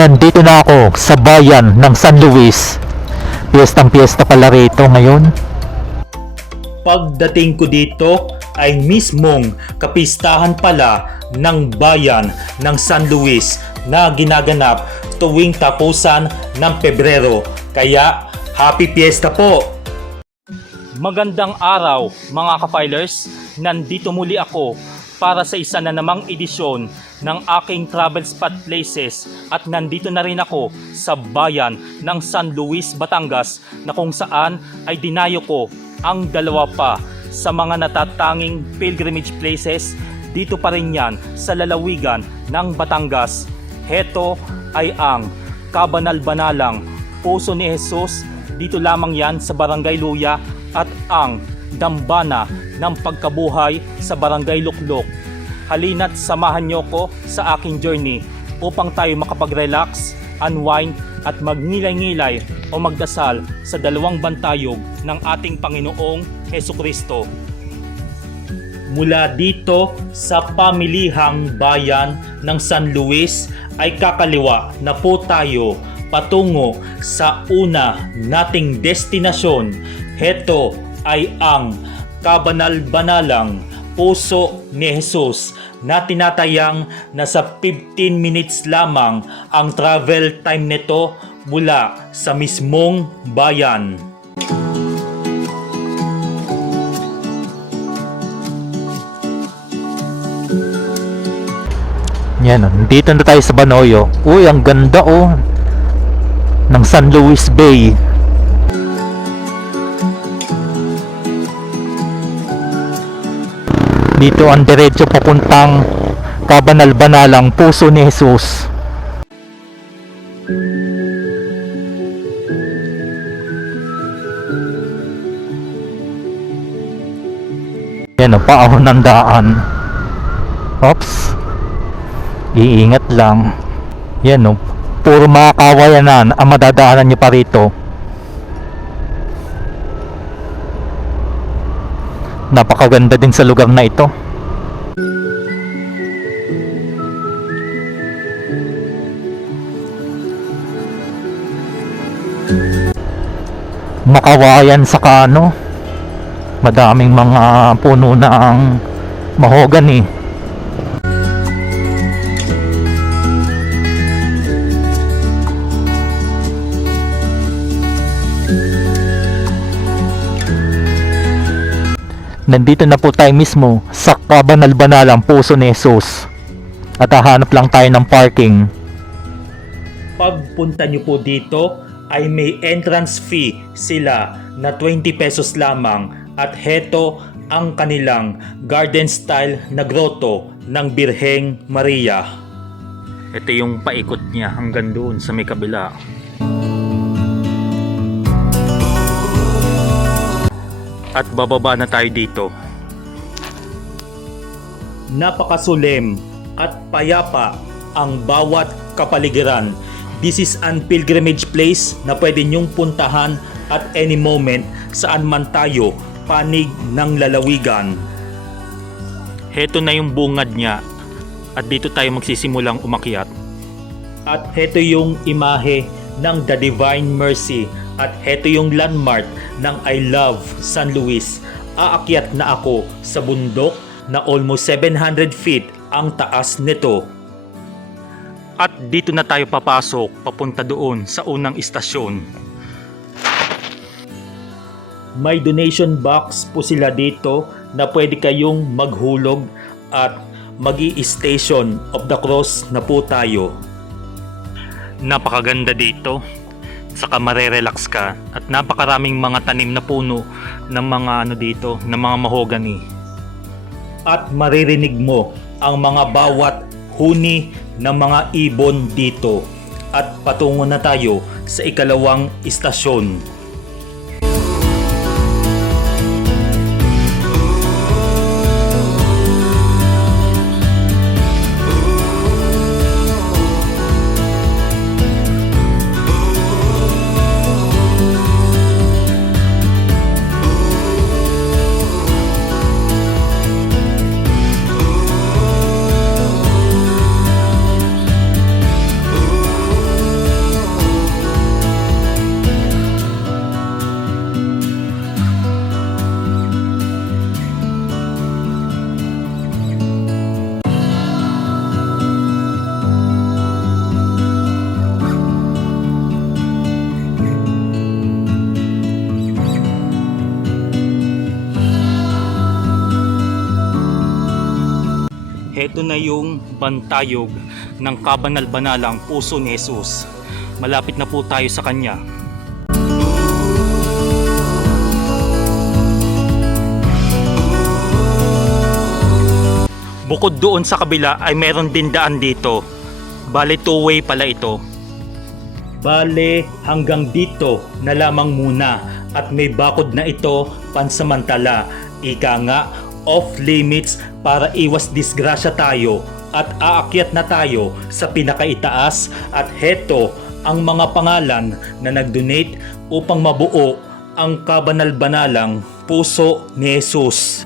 Nandito na ako sa bayan ng San Luis. Piyestang-piyesta pala rito ngayon. Pagdating ko dito ay mismong kapistahan pala ng bayan ng San Luis na ginaganap tuwing tapusan ng Pebrero. Kaya, happy fiesta po! Magandang araw mga ka-filers! Nandito muli ako para sa isa na namang edisyon ng aking travel spot places at nandito na rin ako sa bayan ng San Luis, Batangas na kung saan ay dinayo ko ang dalawa pa sa mga natatanging pilgrimage places dito pa rin yan sa lalawigan ng Batangas. Heto ay ang Kabanal-Banalang Puso ni Jesus, dito lamang yan sa Barangay Luya, at ang Dambana ng Pagkabuhay sa Barangay Luklok. Halina't samahan nyo ko sa aking journey upang tayo makapag-relax, unwind at magngilay-ngilay o magdasal sa dalawang bantayog ng ating Panginoong Hesukristo. Mula dito sa pamilihang bayan ng San Luis ay kakaliwa na po tayo patungo sa una nating destinasyon. Heto ay ang Kabanal-Banalang Puso ni Jesus na tinatayang nasa 15 minutes lamang ang travel time nito mula sa mismong bayan. Yan, dito na tayo sa Banoyo. Uy, ang ganda ng San Luis Bay. Dito ang diretso papuntang Kabanal-Banalang Puso ni Jesus. Yan o, paahon ng daan. Oops, iingat lang. Yan o, puro mga kawayanan ang madadaanan nyo pa rito. Napakaganda din sa lugar na ito. Makawayan sa kano. Madaming mga puno ng mahogany. Nandito na po tayo mismo sa Kabanal-Banalang Puso ni Jesus. At hahanap lang tayo ng parking. Pagpunta nyo po dito ay may entrance fee sila na 20 pesos lamang at heto ang kanilang garden style na grotto ng Birheng Maria. Ito yung paikot niya hanggang doon sa may kabila. At bababa na tayo dito. Napakasulim at payapa ang bawat kapaligiran. This is an pilgrimage place na pwede nyong puntahan at any moment saan man tayo panig ng lalawigan. Heto na yung bungad niya at dito tayo magsisimulang umakyat. At heto yung imahe ng The Divine Mercy. At heto yung landmark ng I Love San Luis. Aakyat na ako sa bundok na almost 700 feet ang taas nito. At dito na tayo papasok papunta doon sa unang istasyon. May donation box po sila dito na pwede kayong maghulog at magi-station of the cross na po tayo. Napakaganda dito. Saka marerelax ka at napakaraming mga tanim na puno ng mga dito, ng mga mahogany. At maririnig mo ang mga bawat huni ng mga ibon dito. At patungo na tayo sa ikalawang istasyon. Heto na yung bantayog ng kabanal-banalang puso ni Jesus. Malapit na po tayo sa kanya. Bukod doon sa kabila ay meron din daan dito. Bale, two-way pala ito. Bale, hanggang dito na lamang muna at may bakod na ito pansamantala. Ika nga, off limits para iwas disgrasya tayo at aakyat na tayo sa pinakaitaas at heto ang mga pangalan na nag-donate upang mabuo ang kabanal-banalang puso ni Jesus.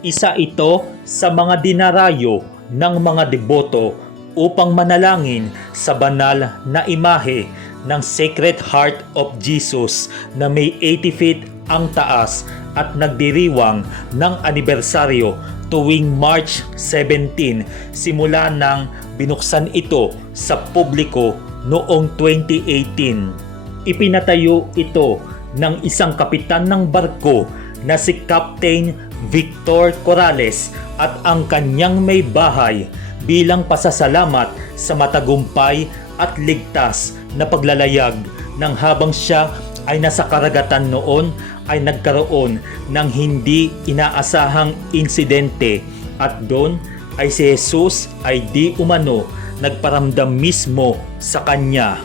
Isa ito sa mga dinarayo ng mga deboto upang manalangin sa banal na imahe ng Sacred Heart of Jesus na may 80 feet ang taas at nagdiriwang ng anibersaryo tuwing March 17 simula nang binuksan ito sa publiko noong 2018. Ipinatayo ito ng isang kapitan ng barko na si Captain Victor Corrales at ang kanyang may bahay bilang pasasalamat sa matagumpay at ligtas na paglalayag nang habang siya ay nasa karagatan noon ay nagkaroon ng hindi inaasahang insidente at doon ay si Jesus ay di umano nagparamdam mismo sa kanya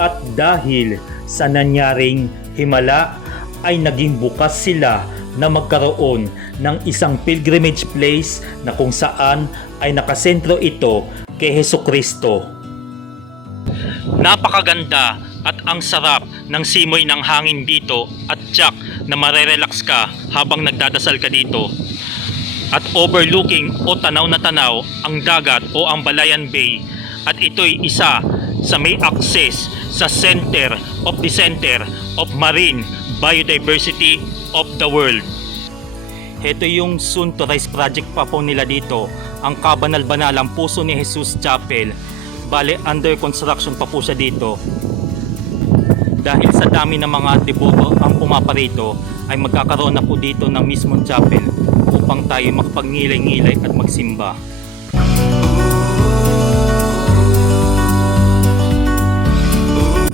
at dahil sa nangyaring himala ay naging bukas sila na magkaroon ng isang pilgrimage place na kung saan ay nakasentro ito kay Hesukristo. Napakaganda at ang sarap ng simoy ng hangin dito at tiyak na marerelax ka habang nagdadasal ka dito. At overlooking o tanaw na tanaw ang dagat o ang Balayan Bay at ito'y isa sa may access sa center of marine biodiversity of the world. Ito yung soon to rise project pa po nila dito, ang kabanal-banalang puso ni Jesus Chapel. Bale, under construction pa po siya dito. Dahil sa dami ng mga deboto ang pumaparito, ay magkakaroon na po dito ng mismong chapel upang tayo makapagnilay-ngilay at magsimba.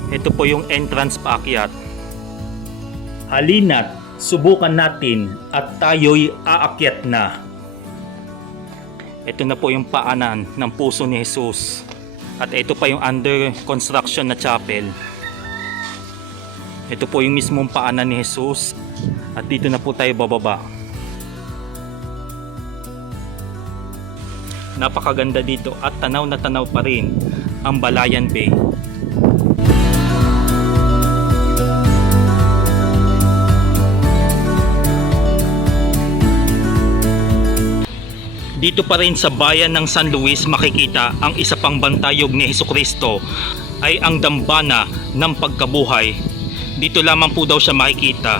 Ito po yung entrance paakyat. Halina't subukan natin at tayo'y aakyat na. Ito na po yung paanan ng puso ni Jesus. At ito pa yung under construction na chapel. Ito po yung mismong paanan ni Jesus. At dito na po tayo bababa. Napakaganda dito at tanaw na tanaw pa rin ang Balayan Bay. Dito pa rin sa bayan ng San Luis makikita ang isa pang bantayog ni Hesukristo ay ang dambana ng pagkabuhay. Dito lamang po daw siya makikita.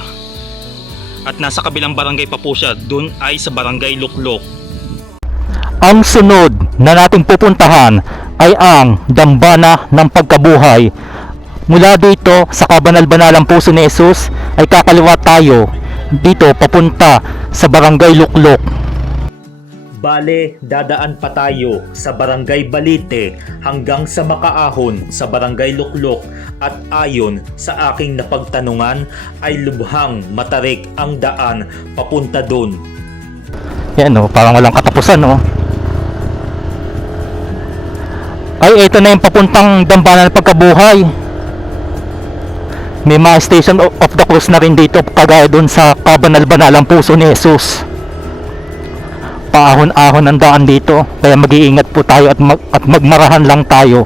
At nasa kabilang barangay pa po siya, dun ay sa barangay Luklok. Ang sunod na nating pupuntahan ay ang dambana ng pagkabuhay. Mula dito sa kabanal-banalang puso ni Jesus ay kakaliwa tayo dito papunta sa barangay Luklok. Bale, dadaan pa tayo sa Barangay Balite hanggang sa Makaahon sa Barangay Luklok at ayon sa aking napagtanungan ay lubhang matarik ang daan papunta doon. Yan o, parang walang katapusan o. Ay, ito na yung papuntang dambana ng pagkabuhay. May mga station of the cross na rin dito kagaya doon sa kabanal-banalang puso ni Jesus. Paahon-ahon ang daan dito, kaya mag-iingat po tayo at magmarahan lang tayo.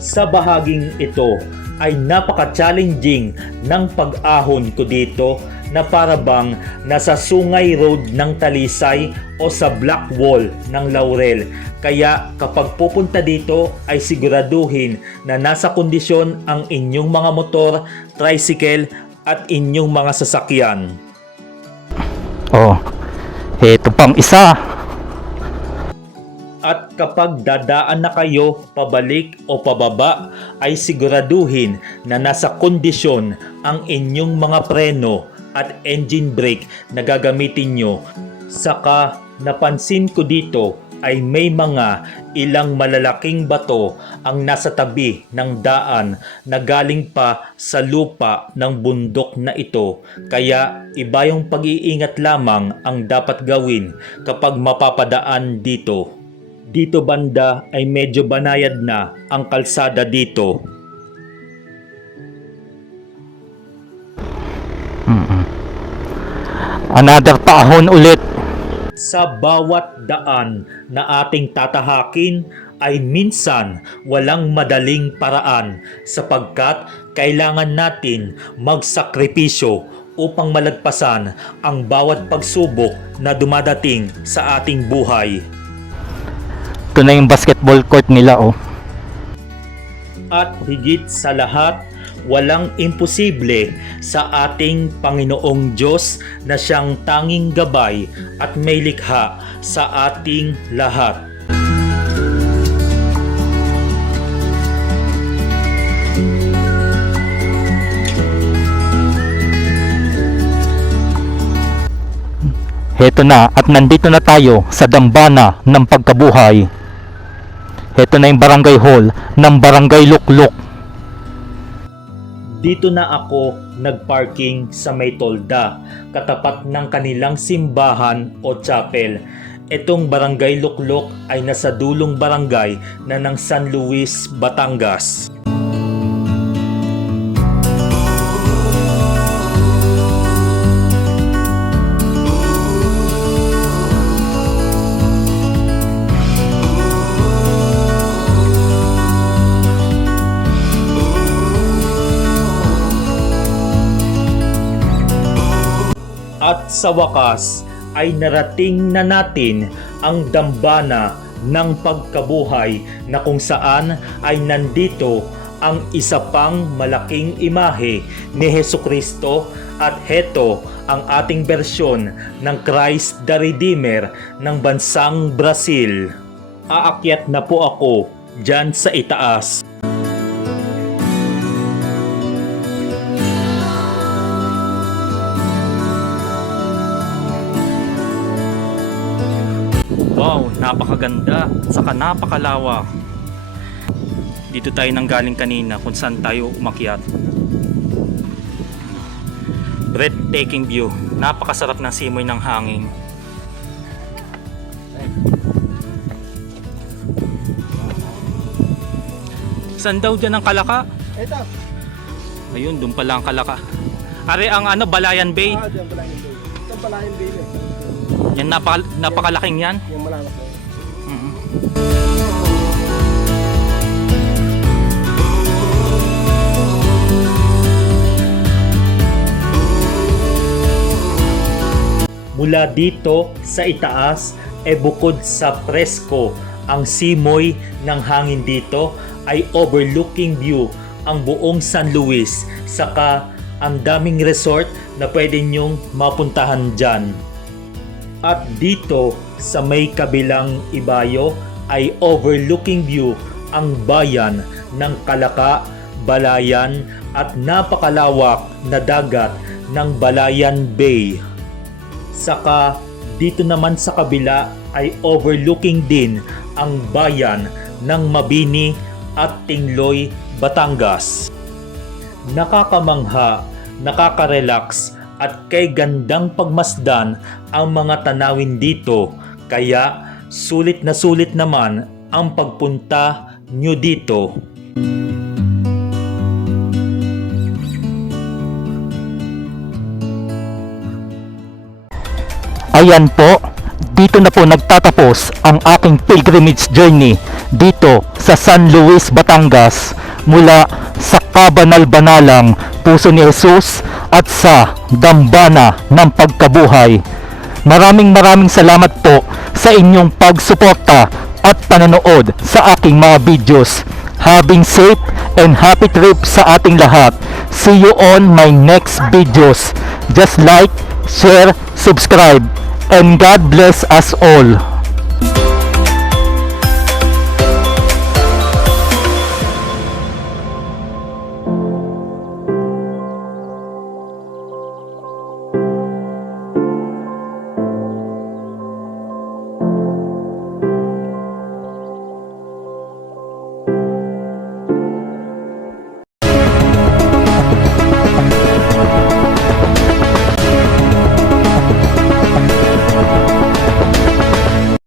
Sa bahaging ito ay napaka-challenging ng pag-ahon ko dito na para bang nasa Sungay Road ng Talisay o sa Black Wall ng Laurel. Kaya kapag pupunta dito ay siguraduhin na nasa kondisyon ang inyong mga motor, tricycle at inyong mga sasakyan. Oh, ito pang isa. At kapag dadaan na kayo pabalik o pababa ay siguraduhin na nasa kondisyon ang inyong mga preno at engine brake na gagamitin nyo. Saka napansin ko dito ay may mga ilang malalaking bato ang nasa tabi ng daan na galing pa sa lupa ng bundok na ito. Kaya iba yung pag-iingat lamang ang dapat gawin kapag mapapadaan dito. Dito banda ay medyo banayad na ang kalsada dito. Another paahon ulit. Sa bawat daan na ating tatahakin ay minsan walang madaling paraan sapagkat kailangan natin magsakripisyo upang malagpasan ang bawat pagsubok na dumadating sa ating buhay. Ito na yung basketball court nila, oh. At higit sa lahat, walang imposible sa ating Panginoong Diyos na siyang tanging gabay at may likha sa ating lahat. Heto na at nandito na tayo sa dambana ng pagkabuhay. Heto na yung barangay hall ng Barangay Lukluk. Dito na ako nagparking sa may tolda, katapat ng kanilang simbahan o chapel. Itong Barangay Lukluk ay nasa dulong barangay na ng San Luis, Batangas. At sa wakas ay narating na natin ang dambana ng pagkabuhay na kung saan ay nandito ang isa pang malaking imahe ni Hesukristo at heto ang ating bersyon ng Christ the Redeemer ng bansang Brazil. Aakyat na po ako dyan sa itaas. Wow, napakaganda at saka napakalawak. Dito tayo nanggaling kanina kung saan tayo umakyat. Breathtaking view. Napakasarap ng simoy ng hangin. Saan daw dyan ang Kalaka? Ito. Ayun, doon pala ang Kalaka. Are ang ano, Balayan Bay. Diyan Balayan Bay. Ito Balayan Bay. Yan, napakalaking yan. Yung malawak na yun. Mula dito sa itaas ay bukod sa presko, ang simoy ng hangin dito ay overlooking view ang buong San Luis, saka ang daming resort na pwede nyong mapuntahan dyan. At dito sa may kabilang ibayo ay overlooking view ang bayan ng Kalaka, Balayan at napakalawak na dagat ng Balayan Bay. Saka dito naman sa kabila ay overlooking din ang bayan ng Mabini at Tingloy, Batangas. Nakakamangha, nakaka-relax at kay gandang pagmasdan ang mga tanawin dito, kaya sulit naman ang pagpunta nyo dito. Ayan po, dito na po nagtatapos ang aking pilgrimage journey dito sa San Luis, Batangas, mula sa kabanal-banalang puso ni Jesus at sa dambana ng pagkabuhay. Maraming salamat po sa inyong pagsuporta at panonood sa aking mga videos. Having safe and happy trip sa ating lahat. See you on my next videos. Just like, share, subscribe, and God bless us all.